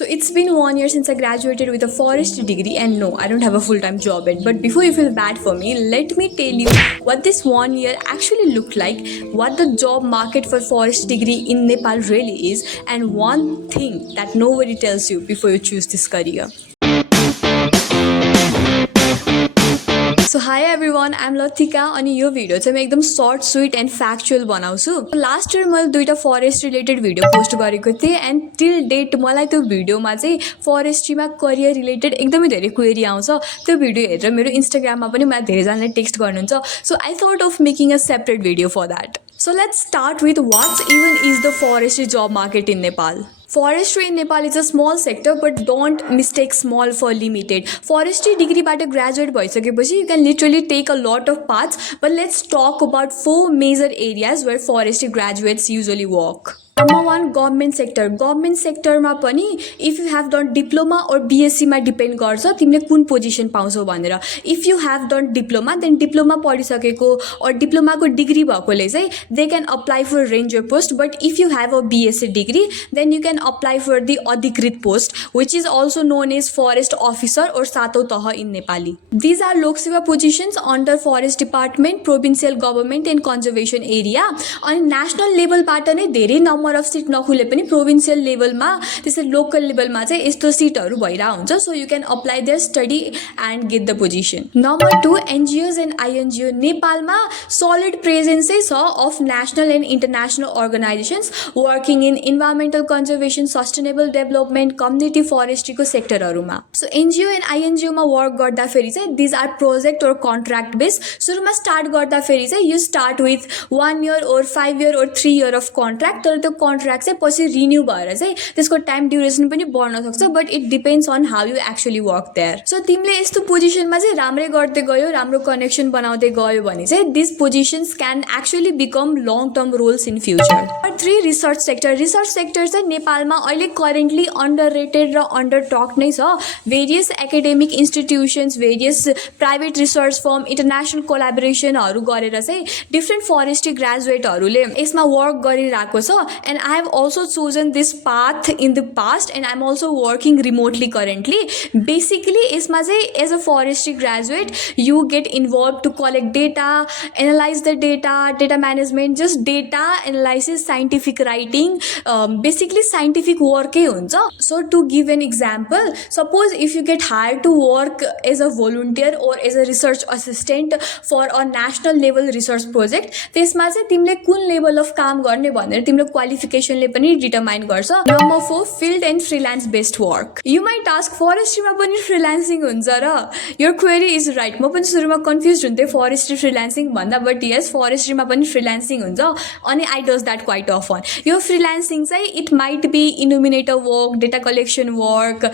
So it's been 1 year since I graduated with a forestry degree, and no, I don't have a full-time job yet. But before you feel bad for me, let me tell you what this 1 year actually looked like, what the job market for forestry degree in Nepal really is, and one thing that nobody tells you before you choose this career. So hi everyone, I'm Latikab अनि यो video चाहिँ म एकदम short sweet and factual बनाउँछु. Last year मैले दुईटा forest related video post गरेको थिएँ एन्ड टिल डेट मलाई त्यो भिडियोमा चाहिँ फरेस्ट्रीमा करियर रिलेटेड एकदमै धेरै क्वेरी आउँछ. त्यो भिडियो हेरेर मेरो इन्स्टाग्राममा पनि मलाई धेरैजनाले टेक्स्ट गर्नुहुन्छ. So I thought of making a separate video for that. So let's start with what even is the forestry job market in Nepal. Forestry in Nepal is a small sector, but don't mistake small for limited. Forestry degree बाट graduate भइसकेपछि you can literally take a lot of paths, but let's talk about 4 major areas where forestry graduates usually work. Number 1, government sector. Government sector मा पनि if you have done diploma or BSc मा depend गर्छ तिमीले कुन position पाउँछौ भनेर. If you have done diploma, then diploma पढिसकेको or डिप्लोमाको degree भएकोले चाहिँ they can apply for ranger post, but if you have a BSc degree, then you can apply for the Adhikrit post, which is also known as forest officer or सातौं तह in Nepali. These are लोक सेवा positions under forest department, provincial government and conservation area. अनि national level बाट नै धेरै number of seat नखुले पनि provincial लेभलमा त्यसै लोकल लेभलमा चाहिँ यस्तो सिटहरू भइरहेको हुन्छ. So you can apply there study and get the position. Number 2, NGOs and INGO. नेपालमा सलिड प्रेजेन्सै छ of national and international organisations working in environmental conservation, sustainable development, community फरेस्ट्रीको सेक्टरहरूमा. सो एनजिओ एन्ड आइएनजिओमा वर्क गर्दाखेरि चाहिँ these are project or contract base. सुरुमा start गर्दाखेरि चाहिँ you start with 1 year or 5 year or 3 year of contract. तर त्यो कन्ट्र्याक्ट चाहिँ पछि रिन्यू भएर चाहिँ त्यसको टाइम ड्युरेसन पनि बढ्न सक्छ, but it depends on how you actually work there. So तिमीले यस्तो पोजिसनमा चाहिँ राम्रै गर्दै गयो, राम्रो कनेक्सन बनाउँदै गयो भने चाहिँ this positions can actually become long term roles in future. Number 3, research sector. Research sector चाहिँ नेपालमा अहिले करेन्टली अन्डर रेटेड र अन्डर टक नै छ. Various academic institutions, various private research firm, international कोलाबोरेसनहरू गरेर चाहिँ डिफ्रेन्ट फरेस्ट्री ग्रेजुएटहरूले यसमा वर्क गरिरहेको छ. And I have also chosen this path in the past and I'm also working remotely currently. Basically यसमा चाहिँ as a forestry graduate you get involved to collect data, analyze the data management, just data analysis, scientific writing, basically scientific work नै हुन्छ. So to give an example, suppose if you get hired to work as a volunteer or as a research assistant for a national level research project, त्यसमा चाहिँ तिमीले कुन level of काम गर्ने भनेर तिम्रो क्वालिफिकेसनले पनि डिटरमाइन गर्छ. Number 4, field and freelance based work. You might task फरेस्ट्रीमा पनि फ्रिलान्सिङ हुन्छ र योर क्वेरी इज राइट. म पनि सुरुमा कन्फ्युज हुन्थेँ फरेस्ट्री फ्रिलान्सिङ भन्दा, बट यस फरेस्ट्रीमा पनि फ्रिलान्सिङ हुन्छ अनि I does that quite often. यो फ्रिलान्सिङ चाहिँ it might be enumerator work, data collection work,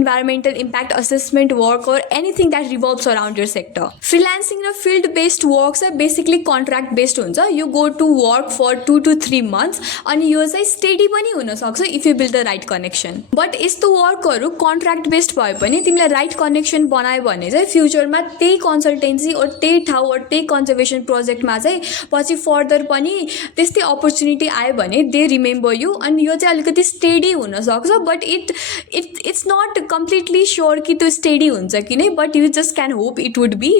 environmental impact assessment work और anything that revolves around your sector. Freelancing र फिल्ड बेस्ड वर्क चाहिँ बेसिकली कन्ट्र्याक्ट बेस्ड हुन्छ. You go to work for 2 to 3 months अनि यो चाहिँ steady पनि हुनसक्छ if you build the right connection. But यस्तो वर्कहरू कन्ट्र्याक्ट बेस्ड भए पनि तिमीलाई राइट कनेक्सन बनायो भने चाहिँ फ्युचरमा त्यही कन्सल्टेन्सी और त्यही ठाउँ और त्यही कन्जर्भेसन प्रोजेक्टमा चाहिँ पछि फर्दर पनि त्यस्तै अपर्च्युनिटी आयो भने दे रिमेम्बर यु. अनि यो चाहिँ अलिकति स्टेडी हुनसक्छ, but it's not completely sure कि त्यो स्टेडी हुन्छ कि नै, but you just can hope it would be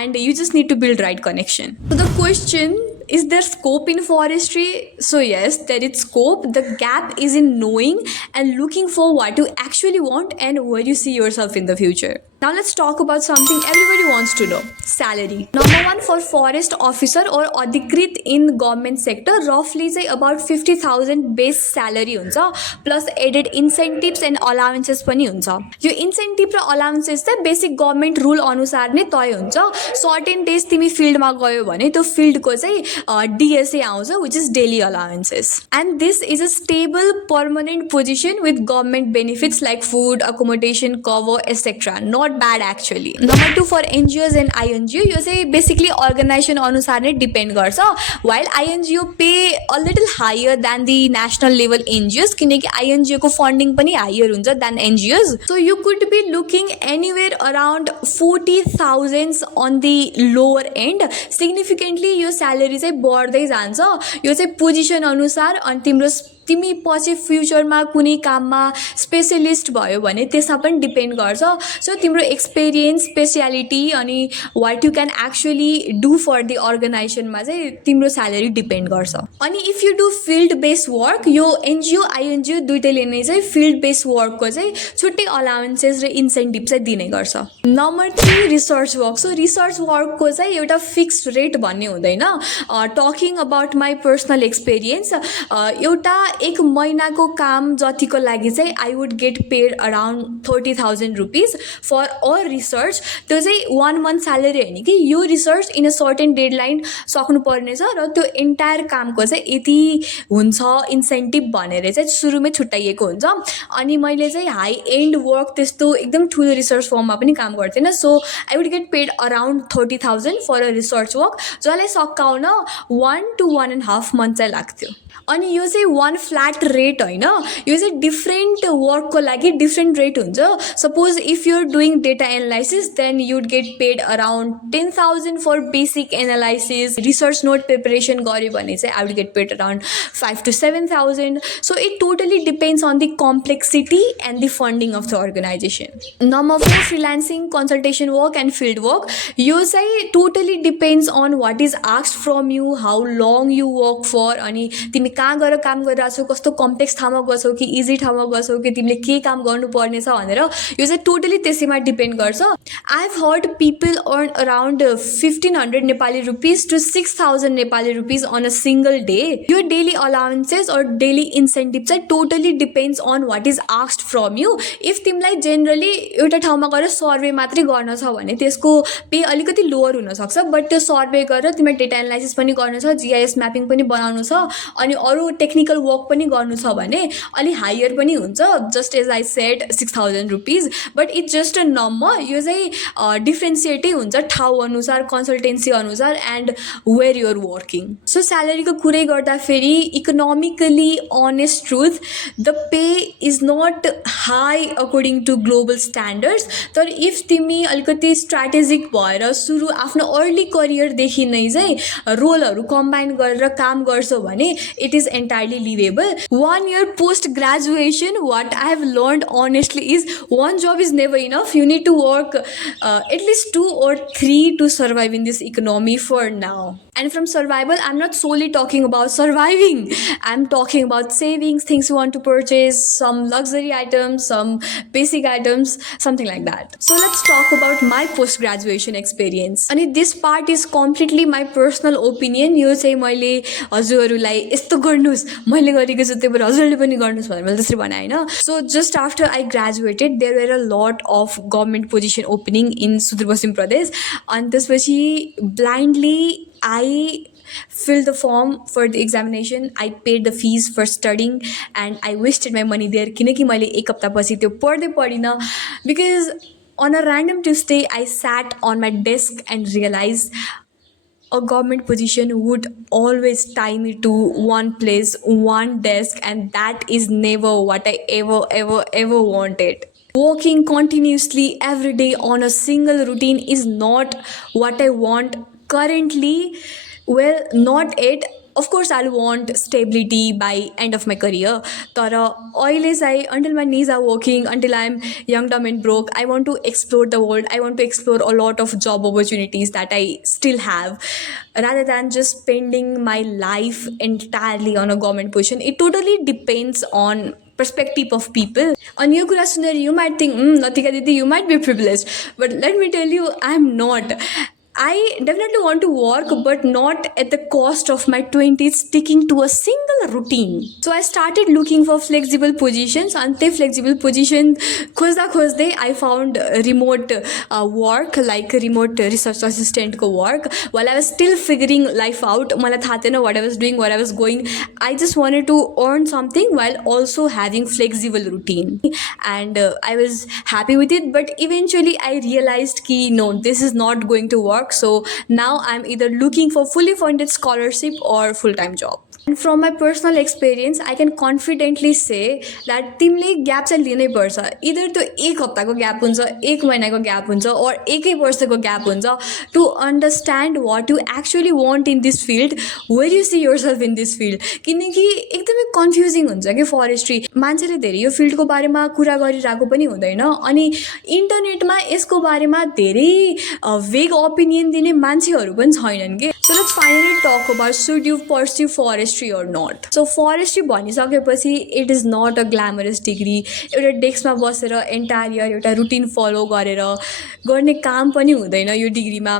and you just need to build right connection. So the question, is there scope in forestry? So yes, there is scope. The gap is in knowing and looking for what you actually want and where you see yourself in the future. Now let's talk about something everybody wants to know. Salary. Number 1, for forest officer or Adhikrit in government sector, roughly say about 50,000 base salary हुन्छ, plus added incentives and allowances पनि हुन्छ. यो incentive र allowances चाहिँ basic government rule अनुसार नै तय हुन्छ. सर्टेन डेज तिमी फिल्डमा गयो भने त्यो फिल्डको चाहिँ DSA आउँछ, which is daily allowances. And this is a stable permanent position with government benefits like food, accommodation, cover, etc. Not bad actually. Number 2, for NGOs and INGO, यो चाहिँ basically organization अनुसार नै डिपेन्ड गर्छ. While INGO pay a little higher than the national level NGOs, किनकि INGO को funding पनि higher हुन्छ than NGOs. So you could be looking anywhere around 40,000 on the lower end. Significantly यो salary चाहिँ बढ्दै जान्छ. यो चाहिँ पोजिसन अनुसार अनि तिम्रो तिमी पछि फ्युचरमा कुनै काममा स्पेसलिस्ट भयो भने त्यसमा पनि डिपेन्ड गर्छ. सो तिम्रो एक्सपिरियन्स, स्पेसियालिटी अनि what you can actually do for the अर्गनाइजेसनमा चाहिँ तिम्रो स्यालेरी डिपेन्ड गर्छ. अनि if you do field based work, यो एनजिओ आइएनजिओ दुइटैले नै चाहिँ फिल्ड बेस्ड वर्कको चाहिँ छुट्टै अलाउन्सेस र इन्सेन्टिभ चाहिँ दिने गर्छ. Number 3, research work. So research वर्कको चाहिँ एउटा फिक्स्ड रेट भन्ने हुँदैन. Talking about my personal experience, एउटा 1 महिनाको काम जतिको लागि चाहिँ I would get paid around 30,000 rupees for a research. त्यो चाहिँ 1 मन्थ स्यालेरी होइन कि, यो research in a certain deadline सक्नुपर्नेछ र त्यो एन्टायर कामको चाहिँ यति हुन्छ इन्सेन्टिभ भनेर चाहिँ सुरुमै छुट्याइएको हुन्छ. अनि मैले चाहिँ हाई एन्ड वर्क त्यस्तो एकदम ठुलो रिसर्च फर्ममा पनि काम गर्थेन. So I would get paid around 30,000 for a research work, जसलाई सकाउन 1 to 1.5 मन्थ चाहिँ लाग्थ्यो. अनि यो चाहिँ वान फ्ल्याट रेट होइन, यो चाहिँ डिफ्रेन्ट वर्कको लागि डिफ्रेन्ट रेट हुन्छ. Suppose if you're doing data analysis then you'd get paid around 10,000 for basic analysis. Research note preparation गऱ्यो भने चाहिँ I would get paid around 5 to 7,000. So it totally depends on the complexity and the funding of the organisation. Number 4, freelancing, consultation work and field work. यो चाहिँ totally depends on what is asked from you, how long you work for, अनि तिमी कहाँ गएर काम गरिरहेको छौ, कस्तो कम्प्लेक्स ठाउँमा गछौ कि इजी ठाउँमा गछौ कि तिमीले के काम गर्नुपर्नेछ भनेर, यो चाहिँ टोटली त्यसैमा डिपेन्ड गर्छ. I have heard people earn around 1,500 Nepali rupees to 6,000 Nepali rupees on a single day. यो डेली अलाउन्सेस और डेली इन्सेन्टिभ चाहिँ totally depends on what is asked from you. If तिमीलाई जेनरली एउटा ठाउँमा गएर सर्वे मात्रै गर्न छ भने त्यसको पे अलिकति लोवर हुनसक्छ, बट त्यो सर्वे गरेर तिमीलाई डेटा एनालाइसिस पनि गर्नु छ, जिआइएस म्यापिङ पनि बनाउनु छ, अनि अरू टेक्निकल वर्क पनि गर्नु छ भने अलिक हायर पनि हुन्छ. Just as I said 6,000 rupees, but it's just a number. यो चाहिँ डिफ्रेन्सिएटै हुन्छ ठाउँ अनुसार, कन्सल्टेन्सी अनुसार and where you're working. So स्यालेरीको कुरै गर्दाखेरि economically honest truth, the pay is not high according to global standards. तर इफ तिमी अलिकति स्ट्राटेजिक भएर सुरु आफ्नो अर्ली करियरदेखि नै चाहिँ रोलहरू कम्बाइन गरेर काम गर्छौ भने it is entirely livable. 1 year post graduation, what I have learned honestly is one job is never enough. You need to work at least 2 or 3 to survive in this economy for now. And from survival, I'm not solely talking about surviving. I'm talking about savings, things you want to purchase, some luxury items, some basic items, something like that. So let's talk about my post-graduation experience. And this part is completely my personal opinion. यो चाहिँ मैले हजुरहरूलाई यस्तो गर्नुस्, मैले गरेको छु त्यही भएर हजुरले पनि गर्नुस् भनेर मैले त्यसरी भने होइन. So just after I graduated there were a lot of government position opening in Sudurpashchim Pradesh. अनि त्यसपछि blindly I filled the form for the examination. I paid the fees for studying and I wasted my money there किनकि मैले एक हप्तापछि त्यो पढ्दै पढिनँ. Because on a random Tuesday I sat on my desk and realized a government position would always tie me to one place, one desk, and that is never what I ever wanted. Working continuously every day on a single routine is not what I want currently. Well, not it. Of course, I'll want stability by end of my career. Tara, always until my knees are working, until I'm young, dumb and broke, I want to explore the world. I want to explore a lot of job opportunities that I still have, rather than just spending my life entirely on a government position. It totally depends on perspective of people. On your कुरा सुनेर you might think, Latika Didi, you might be privileged. But let me tell you, I'm not. I definitely want to work, but not at the cost of my 20s sticking to a single routine. So I started looking for flexible positions. And the flexible position, खोज्दै I found remote work, like remote research assistant ko work. While I was still figuring life out, मलाई थाहा थिएन what I was doing, where I was going. I just wanted to earn something while also having flexible routine. And I was happy with it, but eventually I realized कि no, this is not going to work. So now I'm either looking for fully funded scholarship or full-time job. And from my personal experience, I can confidently say that तिमीले gap चाहिँ लिनै पर्छ. इदर त्यो एक हप्ताको gap हुन्छ, एक महिनाको ग्याप हुन्छ, और एकै वर्षको ग्याप हुन्छ, to understand what you actually want in this field, where you see yourself in this field. किनकि एकदमै कन्फ्युजिङ हुन्छ कि फरेस्ट्री. मान्छेले धेरै यो फिल्डको बारेमा कुरा गरिरहेको पनि हुँदैन, अनि इन्टरनेटमा यसको बारेमा धेरै वेग ओपिनियन दिने मान्छेहरू पनि छैनन् कि. So let's finally talk about should you pursue forestry or not. So forestry भनिसकेपछि it is not a glamorous degree. एउटा डेस्कमा बसेर एन्टायर एउटा रुटिन फलो गरेर गर्ने काम पनि हुँदैन यो डिग्रीमा.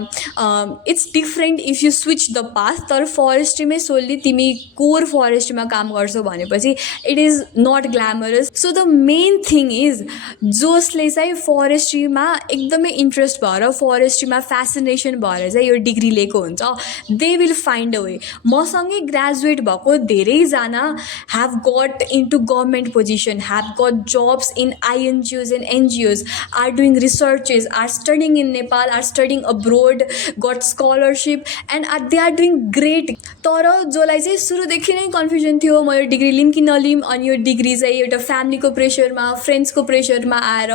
It's different if you switch the path. तर फरेस्ट्रीमै सोल्ली तिमी कोर फरेस्ट्रीमा काम गर्छौ भनेपछि it is not glamorous. So the main thing is जसले चाहिँ फरेस्ट्रीमा एकदमै इन्ट्रेस्ट भएर फरेस्ट्रीमा फेसिनेसन भएर चाहिँ यो डिग्री लिएको हुन्छ, they will find a way. मसँगै ग्रेजुएट भएको धेरैजना have got into government position, have got jobs in INGOs and NGOs, are doing researches, are studying in Nepal, are studying abroad, got scholarship, and they are doing great. तर जसलाई चाहिँ सुरुदेखि नै confusion थियो म यो डिग्री लिम कि नलिम, अनि यो डिग्री चाहिँ एउटा फ्यामिलीको प्रेसरमा, फ्रेन्ड्सको प्रेसरमा आएर,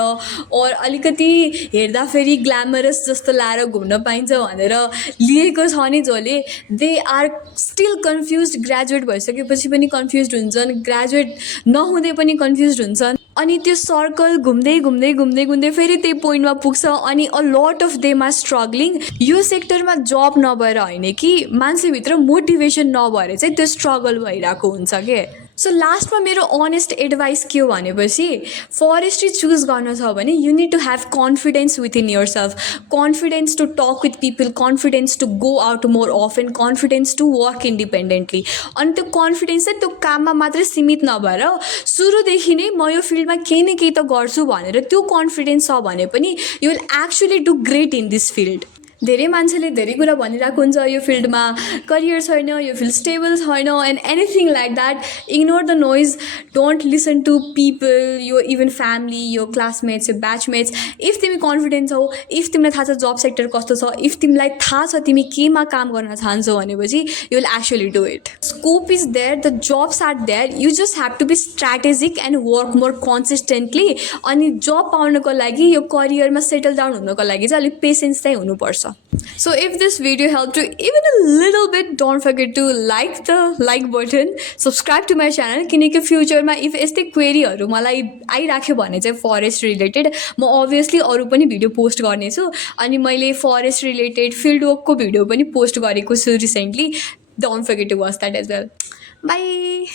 और अलिकति हेर्दाखेरि ग्ल्यामरस जस्तो लाएर घुम्न पाइन्छ भनेर लिएको छ नि जसले, they are still confuse. Graduate भइसकेपछि पनि कन्फ्युज हुन्छन्, ग्रेजुएट नहुँदै पनि कन्फ्युज हुन्छन्, अनि त्यो सर्कल घुम्दै घुम्दै घुम्दै घुम्दै फेरि त्यही पोइन्टमा पुग्छ. अनि a lot of them are struggling. यो सेक्टरमा जब नभएर होइन कि मान्छेभित्र मोटिभेसन नभएर चाहिँ त्यो स्ट्रगल भइरहेको हुन्छ के. सो लास्टमा मेरो अनेस्ट एडभाइस के हो भनेपछि, फरेस्ट्री चुज गर्नु छ भने you need to have confidence within yourself, confidence to talk with people, confidence to go out more often, confidence to work independently. अनि त्यो कन्फिडेन्स चाहिँ त्यो काममा मात्रै सीमित नभएर सुरुदेखि नै म यो फिल्डमा केही न केही त गर्छु भनेर त्यो कन्फिडेन्स छ भने पनि you will actually do great in this field. धेरै मान्छेले धेरै कुरा भनिरहेको हुन्छ यो फिल्डमा करियर छैन, यो फिल्ड स्टेबल छैन, and anything like that. Ignore the noise, don't listen to people, यो इभन फ्यामिली, यो क्लासमेट्स, यो ब्याचमेट्स. इफ तिमी कन्फिडेन्ट छौ, इफ तिमीलाई थाहा छ जब सेक्टर कस्तो छ, इफ तिमीलाई थाहा छ तिमी केमा काम गर्न चाहन्छौ भनेपछि you will actually do it. Scope is there, the jobs are there, you just have to be strategic and work more consistently. अनि जब पाउनको लागि, यो करियरमा सेटल डाउन हुनको लागि चाहिँ अलिक पेसेन्स चाहिँ हुनुपर्छ. So if this video helped you even a little bit, don't forget to like the like button, subscribe to my channel. किनकि फ्युचरमा इफ यस्तै क्वेरीहरू मलाई आइराख्यो भने चाहिँ फरेस्ट रिलेटेड म अभियसली अरू पनि भिडियो पोस्ट गर्नेछु. अनि मैले फरेस्ट रिलेटेड फिल्ड वर्कको भिडियो पनि पोस्ट गरेको छु recently. Don't forget to watch that as well. Bye.